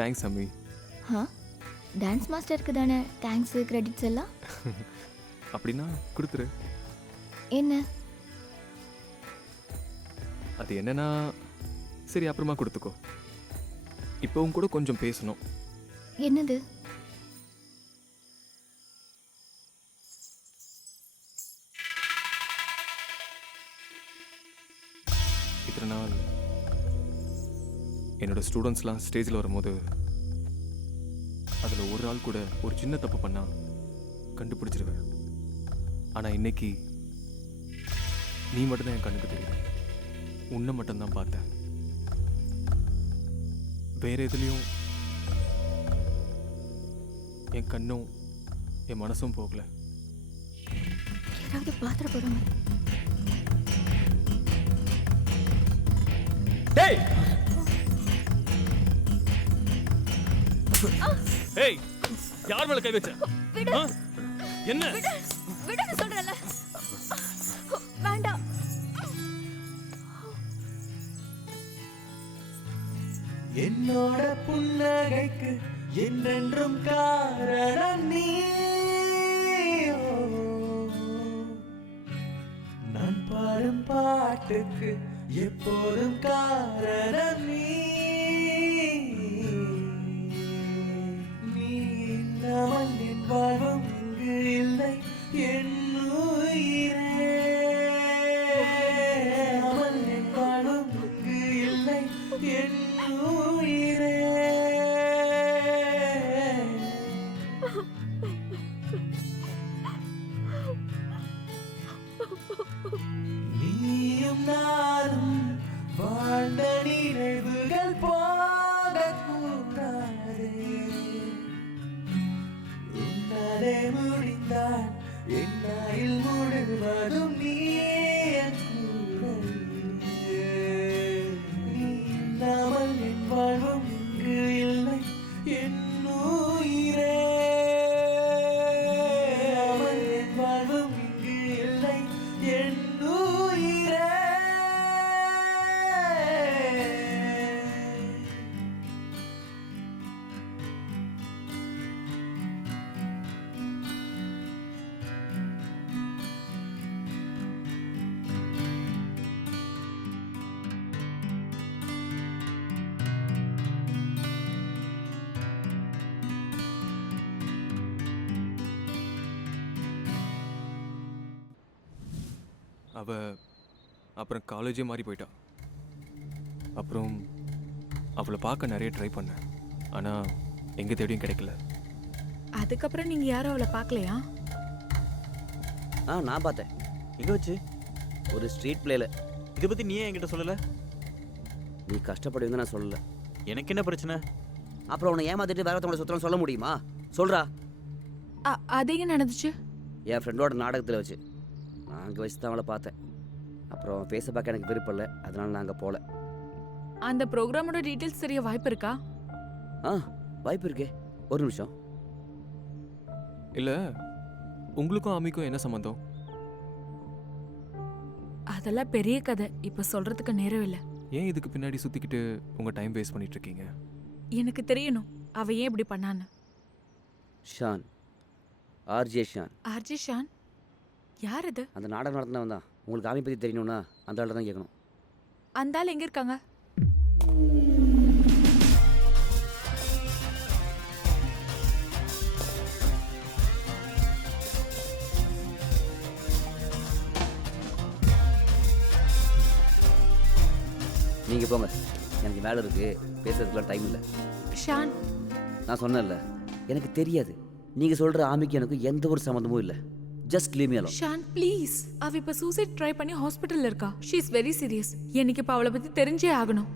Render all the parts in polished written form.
Thanks அம்மி. Dance மாஸ்டருக்கு தானே தேங்க்ஸ் கிரெடிட்ஸ் எல்லாம். அப்படின்னா கொடுத்துரு. என்ன அது என்னன்னா, சரி அப்புறமா கொடுத்துக்கோ. இப்போவும் கூட கொஞ்சம் பேசணும். என்னது? இத்தனை நாள் என்னோட ஸ்டூடெண்ட்ஸ்லாம் ஸ்டேஜில் வரும்போது அதில் ஒரு ஆள் கூட ஒரு சின்ன தப்பு பண்ணா கண்டுபிடிச்சிருவேன். ஆனால் இன்னைக்கு நீ மட்டும்தான் என் கண்ணுக்கு தெரியும். உன்னை மட்டும்தான் பார்த்தேன். வேற எதுலேயும் என் கண்ணும் என் மனசும் போகல. யாராவது பாத்திர போறாங்க. டேய் ஏய், யார் மேல கை வச்ச? என்ன விடுன்னு சொல்றல. வேண்டாம். என்னோட புன்னகைக்கு என்றென்றும் காரணம் நீ. நான் பாடும் பாட்டுக்கு எப்போதும் காரணம் நீ. நீ இல்லாமல் என் வாழ்வும் இங்கு இல்லை என் உயிரே. அவள் என் வாழ்வும் இங்கு இல்லை என் உயிரே. நீயும் நானும் வாழ்ந்த நினைவுகள் போகக்கூடாது. உன்னாலே முடிந்தால் என்னாயில் முழுவதும் நீ என் கூட. நீ இல்லாமல் என் வாழ்வும் இங்கு இல்லை என் உயிரே. அவள் என் வாழ்வும் இங்கு இல்லை என் உயிரே. அவ அப்புறம் காலேஜே மாறி போயிட்டா. அப்புறம் அவளை பார்க்க நிறைய ட்ரை பண்ணேன். ஆனால் எங்கே தேடியும் கிடைக்கல. அதுக்கப்புறம் நீங்க யாரும் அவளை பார்க்கலையா? நான் பார்த்தேன். எங்கே வச்சு? ஒரு ஸ்ட்ரீட் பிளேல. இதை பற்றி நீ ஏன் என்கிட்ட சொல்லலை? நீ கஷ்டப்படுவீங்க நான் சொல்லலை. எனக்கு என்ன பிரச்சனை? அப்புறம் உன்னை ஏமாத்திட்டு வேற ஒருத்தவங்கள சுத்தம் சொல்ல முடியுமா? சொல்றா. அது எங்க நடந்துச்சு? என் ஃப்ரெண்டோட நாடகத்தில் வச்சு. நான் அங்கே வச்சு தான் அவளை பார்த்தேன். அப்புறம் பேச பார்க்க எனக்கு விருப்பம் இல்லை, அதனால நான் அங்கே போகல. அந்த ப்ரோக்ராமோட டீட்டெயில்ஸ் தெரிய வாய்ப்பு இருக்கா? வாய்ப்பு இருக்கே. ஒரு நிமிஷம். இல்லை, உங்களுக்கும் அம்மிக்கும் என்ன சம்மந்தம்? அதெல்லாம் பெரிய கதை, இப்போ சொல்றதுக்கு நேரம் இல்லை. ஏன் இதுக்கு பின்னாடி சுற்றிக்கிட்டு உங்கள் டைம் வேஸ்ட் பண்ணிட்டு இருக்கீங்க? எனக்கு தெரியணும் அவ ஏன் இப்படி பண்ணான்னு. ஷான், ஆர்ஜே ஷான். ஆர்ஜே ஷான் யார் அது? அந்த நாடகம் நடத்தினவன் தான். உங்களுக்கு ஆமி பற்றி தெரியணும்னா அந்த ஆள் தான் கேட்கணும். அந்த ஆள் எங்கே இருக்காங்க? நீங்கள் போங்க, எனக்கு வேலை இருக்குது, பேசுறதுக்குலாம் டைம் இல்லை. ஷான், நான் சொன்னேன்ல, எனக்கு தெரியாது. நீங்கள் சொல்கிற ஆமிக்கு எனக்கு எந்த ஒரு சம்மந்தமும் இல்லை. Just leave me alone. Shaan please. அவ இப்போ சூசைட் ட்ரை பண்ணி ஹாஸ்பிட்டலில் இருக்கா. She is very serious. எனக்கு இப்போ அவளை பற்றி தெரிஞ்சே ஆகணும்.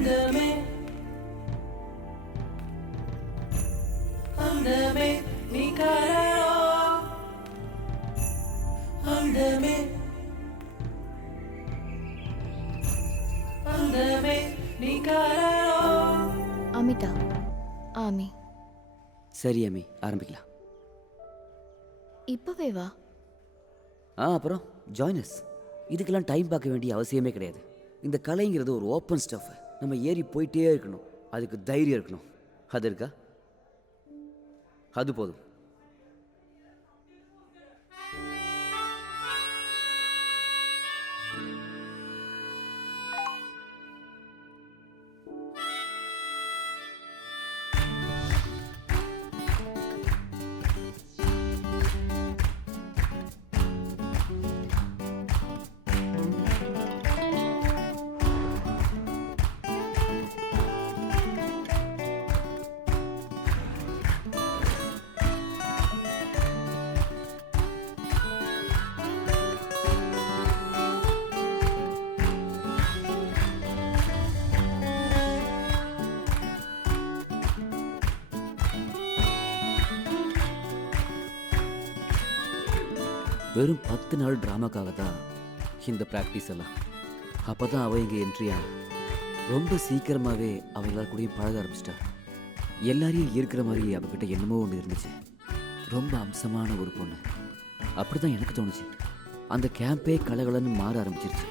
அந்தமே அந்தமே நீ காரணம் அந்தமே அந்தமே நீ காரணம். அமிதா ஆமி சரி அம்மி, ஆரம்பிக்கலாம். இப்பவே வா. அப்புறம் ஜாயினஸ். இதுக்கெல்லாம் டைம் பார்க்க வேண்டிய அவசியமே கிடையாது. இந்த கலைங்கிறது ஒரு ஓப்பன் ஸ்டஃப். நம்ம ஏறி போயிட்டே இருக்கணும். அதுக்கு தைரியம் இருக்கணும். அது இருக்கா? அது போதும். வெறும் 10 நாள் ட்ராமாக்காக தான் இந்த ப்ராக்டிஸ் எல்லாம். அப்போ தான் அவள் இங்கே என்ட்ரியா ரொம்ப சீக்கிரமாகவே அவங்களால கூடயும் பழக ஆரம்பிச்சிட்டா. எல்லாரையும் இருக்கிற மாதிரி அவகிட்ட என்னமோ ஒன்று இருந்துச்சு. ரொம்ப அம்சமான ஒரு பொண்ணு. அப்படி தான் எனக்கு தோணுச்சு. அந்த கேம்பே கலகலன்னு மாற ஆரம்பிச்சிருச்சு.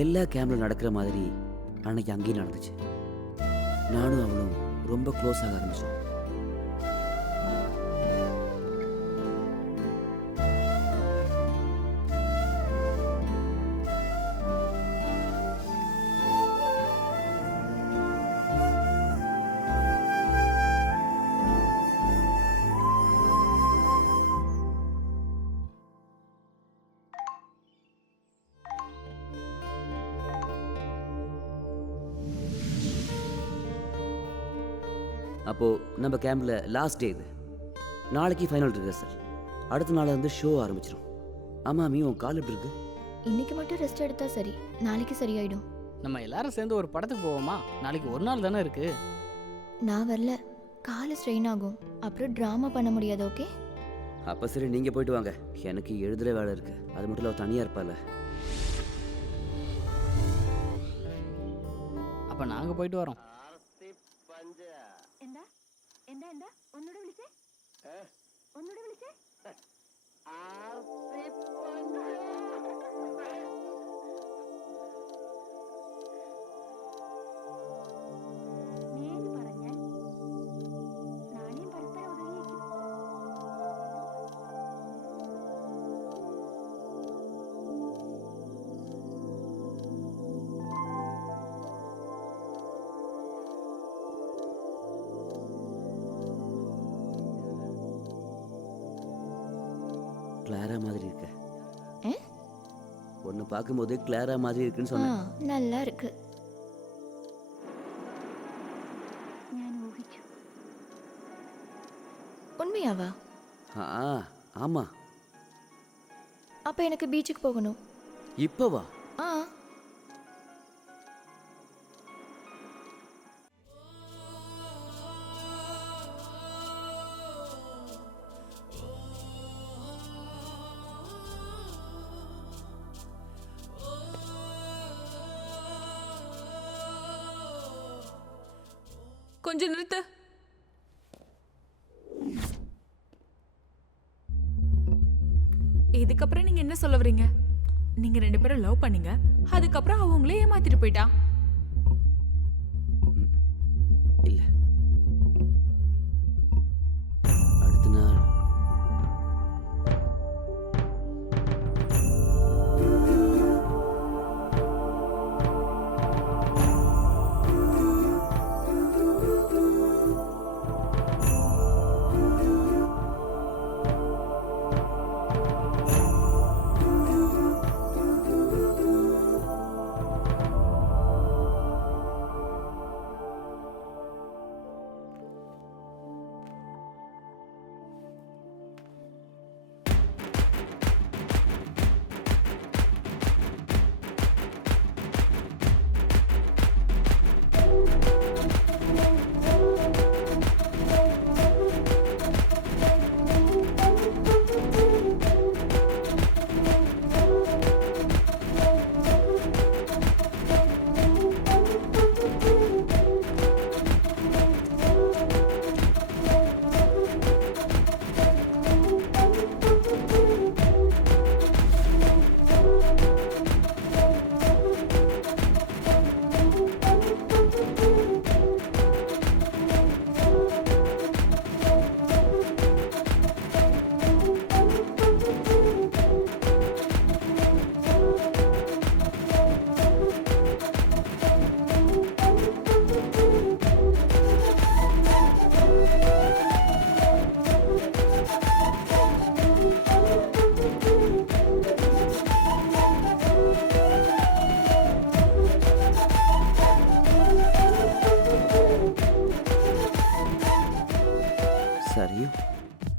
எல்லா கேம்ல நடக்கிற மாதிரி அன்னைக்கு அங்கேயும் நடந்துச்சு. நானும் அவளும் ரொம்ப க்ளோஸ் ஆக ஆரம்பிச்சோம். அப்போது நம்ம கேம்பில் லாஸ்ட் டே இது. நாளைக்கு ஃபைனல் ரிஹர்சல். அடுத்த நாள் வந்து ஷோ ஆரம்பிச்சிடும். ஆமாம் மீ, உன் கால் எப்படி இருக்கு? இன்னைக்கு மட்டும் ரெஸ்ட் எடுத்தா சரி, நாளைக்கு சரியாயிடும். நம்ம எல்லாரும் சேர்ந்து ஒரு படத்துக்கு போவோமா? நாளைக்கு ஒரு நாள் தானே இருக்கு. நான் வரல, கால் ஸ்ட்ரெயின் ஆகும், அப்புறம் ட்ராமா பண்ண முடியாது. ஓகே? அப்போ சரி, நீங்கள் போயிட்டு வாங்க. எனக்கு எழுதுகிற வேலை இருக்குது. அது மட்டும் இல்லை, தனியாக இருப்பாள். அப்போ நாங்கள் போயிட்டு வரோம். கிளாரா மாதிரி இருக்க. ஒன்று பார்க்கும்போது கிளாரா மாதிரி இருக்குன்னு சொன்னேன். நல்லா இருக்கு. உண்மையாவா? ஆமாம். அப்போ எனக்கு பீச்சுக்கு போகணும். இப்போவா? கொஞ்சம் நிறுத்து. இதுக்கப்புறம் நீங்க என்ன சொல்ல வரீங்க? நீங்க 2 பேரும் லவ் பண்ணீங்க, அதுக்கப்புறம் அவ உங்களே ஏமாத்திட்டு போயிட்டா.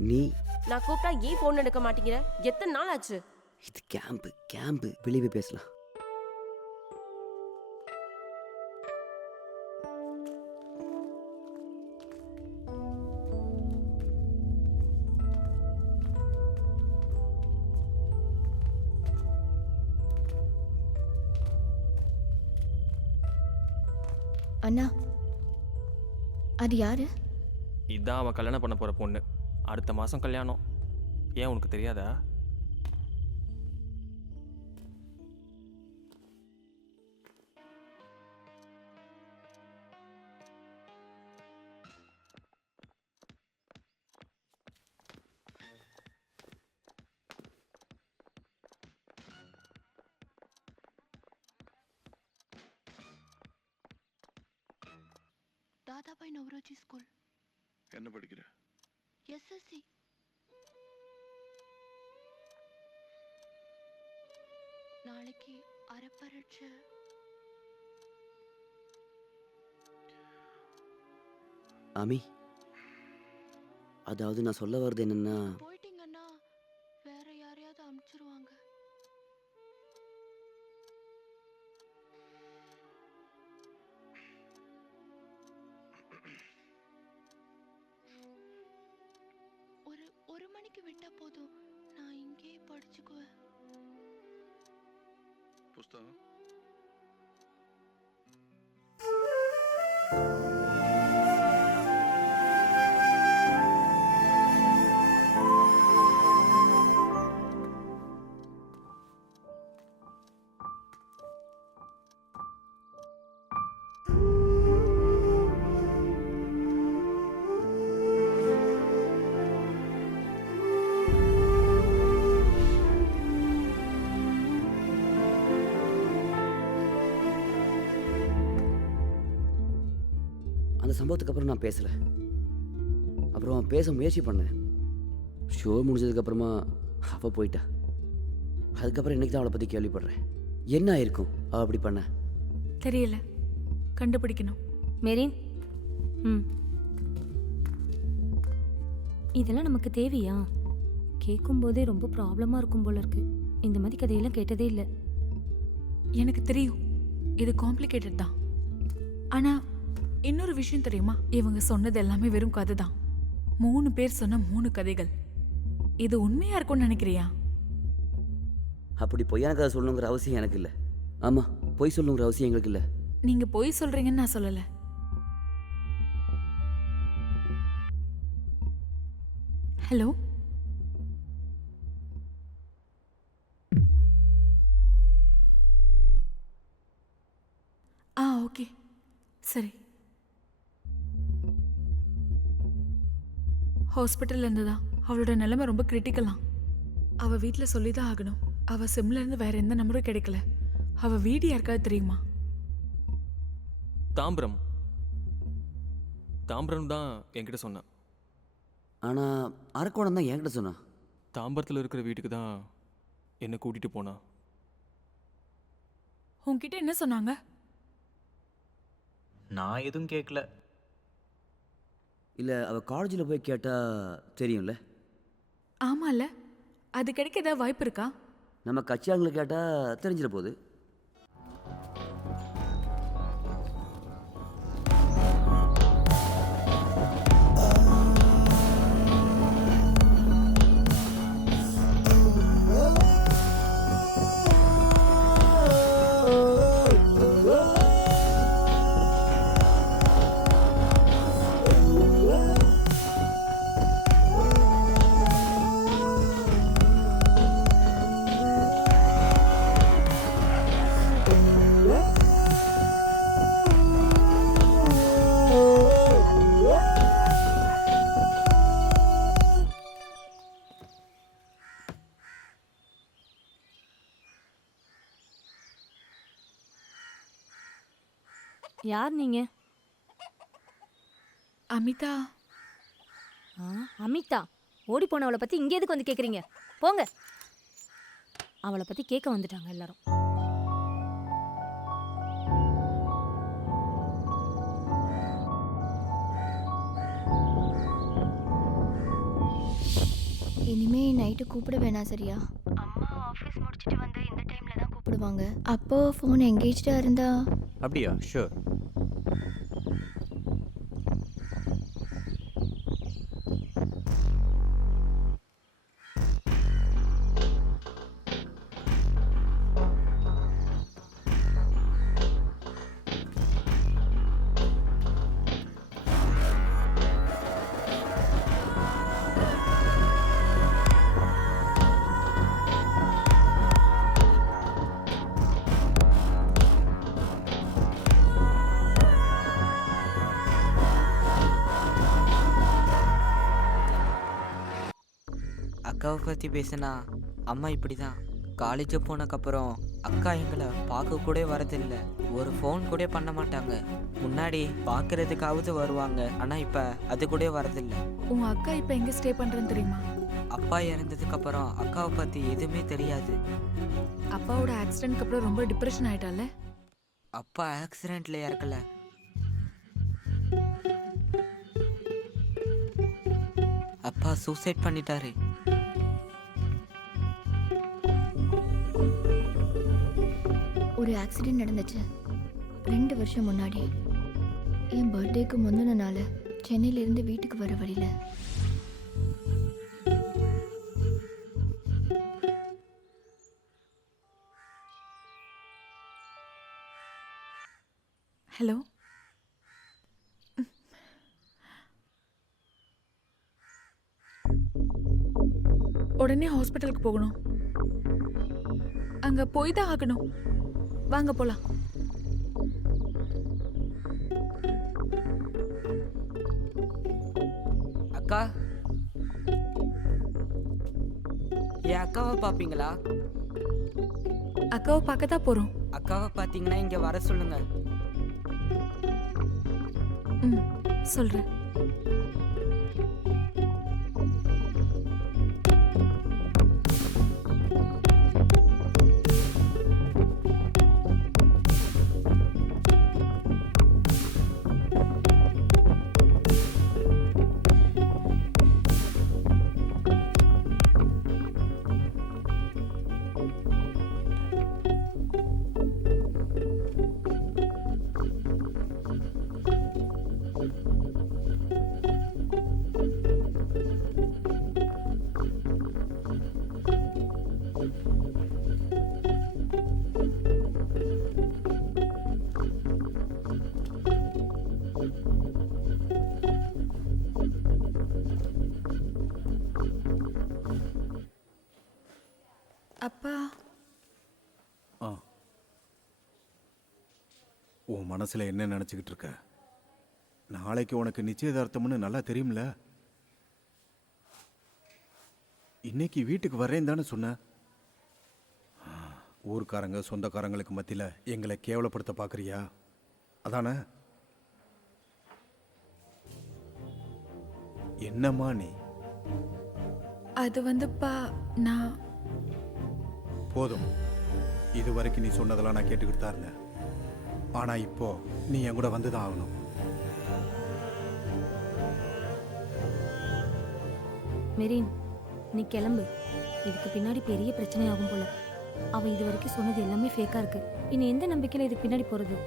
நீ நான் கூப்பிட்டா ஏன் ஃபோன் எடுக்க மாட்டேங்கிற? எத்தனை நாள் ஆச்சு? இது கேம்பு வெளியே போய் பேசலாம். அண்ணா அது யாரு? இதான் அவன் கல்யாணம் பண்ண போகிற பொண்ணு. அடுத்த மாதம் கல்யாணம். ஏன் உனக்கு தெரியாதா? தாதாபாய் நவரோஜி ஸ்கூல். என்ன படிக்கிற? எஸ்எஸ்சி. நாளைக்கு அரைப்பரட்சை. அமி, அதாவது நான் சொல்ல வர்றது என்னன்னா, போயிட்டீங்கன்னா வேற யாரையாவது அனுப்பிச்சிருவாங்க. ஒரு மணிக்கு விட்டா போதும், நான் இங்கேயே படிச்சுக்குவேன். புஸ்தகம் அந்த சம்பவத்துக்கு அப்புறம் நான் பேசலை. அப்புறம் பேச முயற்சி பண்ணேன். ஷோ முடிஞ்சதுக்கப்புறமா அவள் போயிட்டா. அதுக்கப்புறம் இன்னைக்கு தான் அவளை பற்றி கேள்விப்படுறேன். என்ன ஆயிருக்கும் அவள் அப்படி பண்ண? தெரியல, கண்டுபிடிக்கணும். மெரின், இதெல்லாம் நமக்கு தேவையா? கேட்கும்போதே ரொம்ப ப்ராப்ளமாக இருக்கும் போல இருக்கு. இந்த மாதிரி கதையெல்லாம் கேட்டதே இல்லை. எனக்கு தெரியும் இது காம்ப்ளிகேட்டட் தான். ஆனால் இன்னொரு விஷயம் தெரியுமா? இவங்க சொன்னது எல்லாமே வெறும் கதை தான். 3 பேர் சொன்ன 3 கதைகள். இது உண்மையா இருக்கும்னு நினைக்கிறியா? அப்படி பொய்யான கதை சொல்லணுங்கிற அவசியம் எனக்கு இல்லை. ஆமாம், பொய் சொல்லணுங்கிற அவசியம் எங்களுக்கு இல்லை. நீங்க பொய் சொல்றீங்கன்னு நான் சொல்லலை. ஹலோ, ஓகே, சரி. ஹாஸ்பிட்டல்ல இருந்துதா? அவளோட நிலைமை ரொம்ப கிரிட்டிக்கலாம். அவள் வீட்டில் சொல்லி தான் ஆகணும். அவள் சிம்லேருந்து வேற எந்த நம்பரும் கிடைக்கல. அவள் வீடு யாருக்காவது தெரியுமா? தாம்பரம் தான் என்கிட்ட சொன்னான். ஆனால் அரக்கோணம் தான் என்கிட்ட சொன்னான். தாம்பரத்தில் இருக்கிற வீட்டுக்கு தான் என்னை கூட்டிகிட்டு போனான். உன்கிட்ட என்ன சொன்னாங்க? நான் எதுவும் கேட்கல. இல்லை, அவள் காலேஜில் போய் கேட்டால் தெரியும்ல. ஆமாம்ல, அது கிடைக்க ஏதாவது வாய்ப்பு இருக்கா? நம்ம கட்சியாளங்களை கேட்டால் தெரிஞ்சிட போகுது. யார் நீங்க? அமிதா. அமிதா? ஓடி போனவளை பத்தி இங்கே எதுக்கு வந்து கேக்குறீங்க? போங்க. அவளை பத்தி கேட்க வந்துட்டாங்க எல்லாரும். இனிமே நைட்டு கூப்பிட வேணாம் சரியா? அம்மா ஆஃபீஸ் முடிச்சிட்டு வந்து இந்த டைம்ல தான் கூப்பிடுவாங்க. அப்போ ஃபோன் எங்கேஜ்டா இருந்தா அப்படியா? ஷூர். அக்காவை பற்றி பேசினா அம்மா இப்படி தான். காலேஜ் போனக்கப்புறம் அக்கா எங்களை பார்க்க கூட வரதில்லை, ஒரு ஃபோன் கூட பண்ண மாட்டாங்க. முன்னாடி பார்க்கறதுக்காவது வருவாங்க, ஆனால் இப்போ அது கூட வரதில்லை. உங்க அக்கா இப்ப எங்க ஸ்டே பண்றேன்னு தெரியுமா? அப்பா இறந்ததுக்கப்புறம் அக்காவை பற்றி எதுவுமே தெரியாது. அப்பாவோட ஆக்சிடென்ட்க்கு அப்புறம் ரொம்ப டிப்ரெஷன் ஆயிட்டால. அப்பா ஆக்சிடெண்ட்ல இறக்கல, அப்பா சூசைட் பண்ணிட்டாரு. ஒரு ஆக்சிடென்ட் நடந்துச்சு 2 வருஷம் முன்னாடி. என் பர்த்டேக்கு முந்தின நாள் சென்னையிலேருந்து வீட்டுக்கு வர வழியில். ஹலோ, உடனே ஹாஸ்பிட்டலுக்கு போகணும். அங்க போய் தான் ஆகணும். வாங்க போலாம். அக்கா, என் அக்காவை பார்ப்பீங்களா? அக்காவை பார்க்க தான் போறோம். அக்காவை பார்த்தீங்கன்னா இங்கே வர சொல்லுங்க. ம், சொல்றேன். அப்பா, உன் மனசுல என்ன நினைச்சுக்கிட்டு இருக்க? நாளைக்கு உனக்கு நிச்சயதார்த்தம்னு நல்லா தெரியும்ல. இன்னைக்கு வீட்டுக்கு வரேன் தானே சொன்ன. ஊர்க்காரங்க சொந்தக்காரங்களுக்கு மத்தியில எங்களை கேவலப்படுத்த பாக்குறியா? அதானே? என்னம்மா நீ? அது வந்துப்பா, நான் போதும். இது வரைக்கும் நீ சொன்னதெல்லாம் நான் கேட்டுக்கிட்டு தான் இருந்தேன். ஆனா இப்போ நீ என் கூட வந்துதான் ஆகணும். மெரீன், நீ கிளம்பு. இதுக்கு பின்னாடி பெரிய பிரச்சனை ஆகும் போல. அவ இது வரைக்கும் சொன்னது எல்லாமே ஃபேக்கா இருக்கு. இனி எந்த நம்பிக்கையில இதுக்கு பின்னாடி போறது?